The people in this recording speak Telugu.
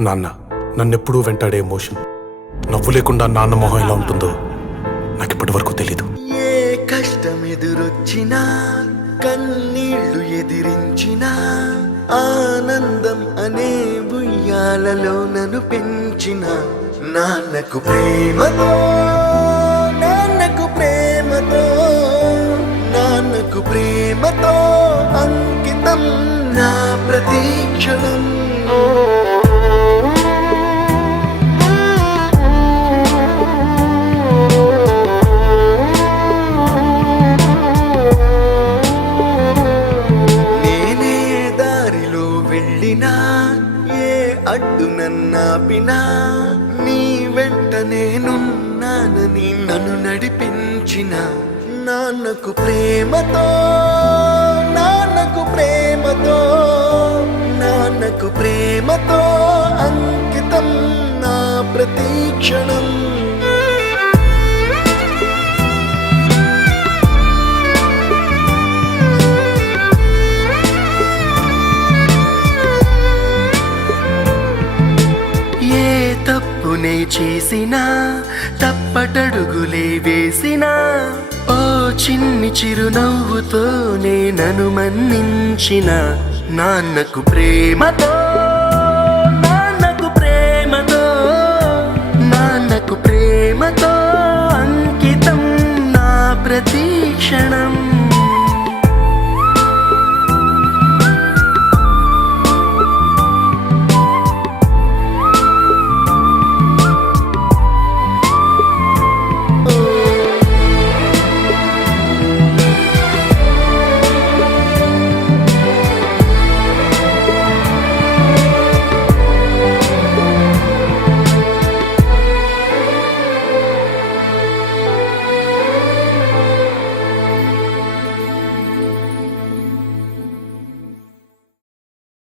నాన్న నన్నెప్పుడూ వెంటాడే ఎమోషన్ నవ్వు లేకుండా నాన్న మొహం ఎలా ఉంటుందో నాకు ఇప్పటి వరకు తెలీదు. ఏ కష్టం ఎదురొచ్చినా కన్నీళ్లు ఎదిరించినా ఆనందం అనే ఉయ్యాలలో నన్ను పెంచిన నాన్నకు ప్రేమతో నాన్నకు ప్రేమతో నాన్నకు ప్రేమతో అంకితం నా ప్రతీక్షణం. నేనే దారిలో వెళ్ళినా ఏ అడ్డు నన్నాపినా నీ వెంట నేనున్నానని నన్ను నడిపించిన నాన్నకు ప్రేమతో నాన్నకు ప్రేమతో నాన్నకు ప్రేమతో అంకితం నా ప్రతీక్షణం. ఏ తప్పునే చేసినా తప్పటడుగులే వేసినా ఓ చిన్ని చిరునవ్వుతోనే నన్ను మన్నించిన నాన్నకు ప్రేమతో